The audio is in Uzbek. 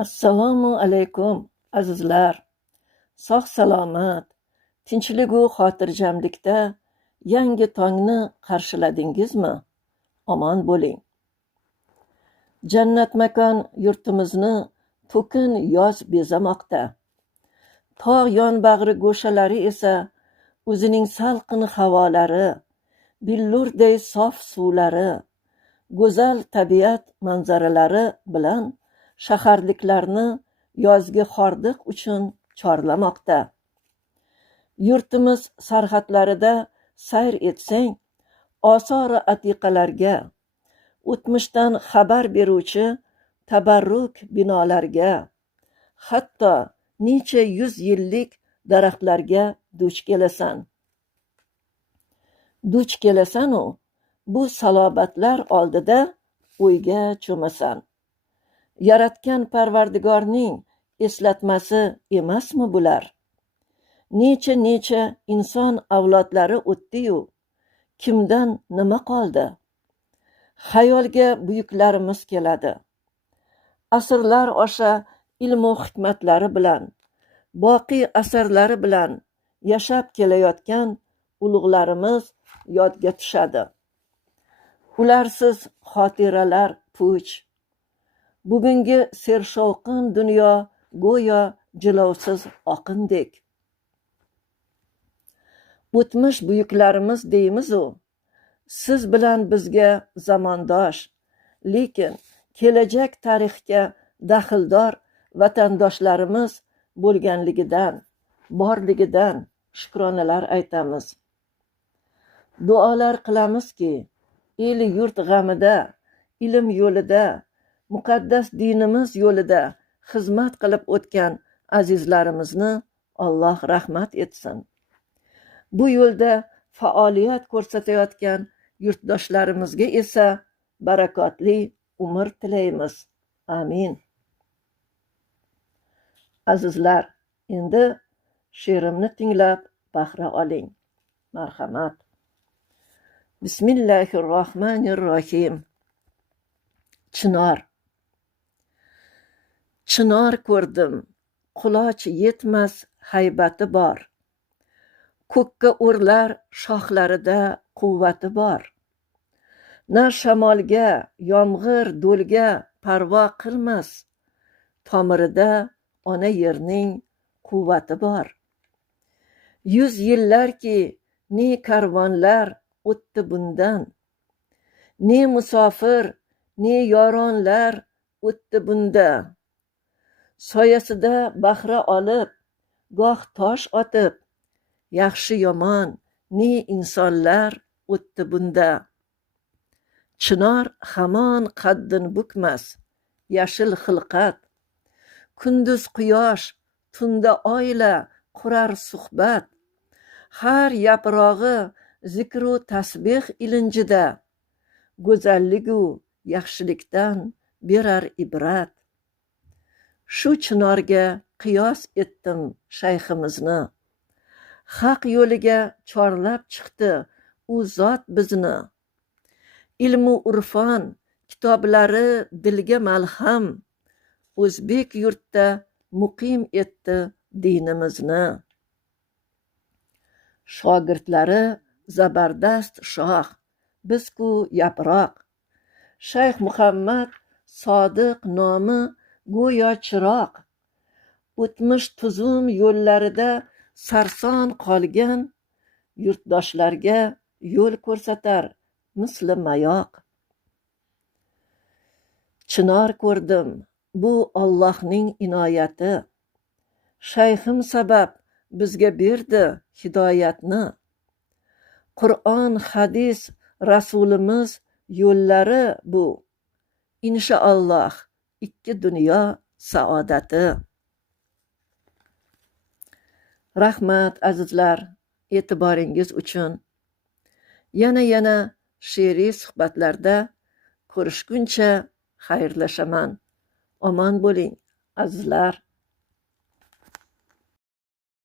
Assalomu alaykum azizlar. Sog' salomat, tinchligu xotirjamlikda yangi tongni qarshiladingizmi? Omon bo'ling. Jannat makon yurtimizni to'kin yoz bezamoqda. Tog' yonbag'ri go'shalari esa o'zining salqin havolari, billurday sof suvlari, go'zal tabiat manzaralari bilan shaharliklarni yozgi hordiq uchun chorlamoqda. Yurtimiz sarhadlarida sayr etsang, osori atiqalarga, o'tmishdan xabar beruvchi tabarruk binolarga, hatto necha 100 yillik daraxtlarga duch kelasanu, bu salobatlar oldida o'yga cho'masan. Yaratgan Parvardigorning eslatmasi emasmi bular? Necha inson avlodlari o'tdi-yu, kimdan nima qoldi? Xayolga buyuklarimiz keladi. Asrlar osha ilmu hikmatlari bilan, boqiy asarlari bilan yashab kelayotgan ulug'larimiz yodga tushadi. Ularsiz xotiralar puch. Bugungi sershovqin dunyo go'yo jilovsiz oqindek. O'tmish buyuklarimiz deymiz-u, siz bilan bizga zamondosh, lekin kelajak tarixga daxldor vatandoshlarimiz borligidan shukronalar aytamiz. Duolar qilamizki, el yurt g'amida, ilm yo'lida, muqaddas dinimiz yo'lida xizmat qilib o'tgan azizlarimizni Alloh rahmat etsin. Bu yo'lda faoliyat ko'rsatayotgan yurtdoshlarimizga esa barakotli umr tilaymiz. Amin. Azizlar, endi she'rimni tinglab bahra oling. Marhamat. Bismillahirrohmanirrohim. Chinor ko'rdim, quloch yetmas haybati bor. Ko'kka o'rlar shoxlarida quvvati bor. Na shamolga, yomg'ir, do'lga parvo qilmas, tomirida ona yerning quvvati bor. 100 yillarki ne karvonlar o'tdi bundan, ne musofir, ne yoronlar o'tdi bunda. Soyasida bahra olib, goh tosh otib, yaxshi yomon ne insonlar o'tdi bunda. Chinor hamon qaddin bukmas, yashil xilqat, kunduz quyosh, tunda oyla qurar suhbat. Har yaprog'i zikru tasbih ilinjida, go'zalligu yaxshilikdan berar ibrat. Shu chinorga qiyos etdim shayximizni, haq yo'liga chorlab chiqdi u zot bizni. Ilmu urfon kitoblari dilga malham, o'zbek yurtda muqim etdi dinimizni. Shogirdlari zabardast shoh, biz-ku yaproq. Shayx Muhammad Sodiq nomi go'yo chiroq. O'tmish tuzum yo'llarida sarson qolgan yurtdoshlarga yo'l ko'rsatar misli mayoq. Chinor ko'rdim, bu Allohning inoyati. Shayxim sabab bizga berdi hidoyatni. Qur'on, hadis, rasulimiz yo'llari bu. Inshaalloh ikki dunyo saodati. Rahmat azizlar, e'tiboringiz uchun. Yana she'riy suhbatlarda ko'rishguncha xayrlashaman. Omon bo'ling azizlar.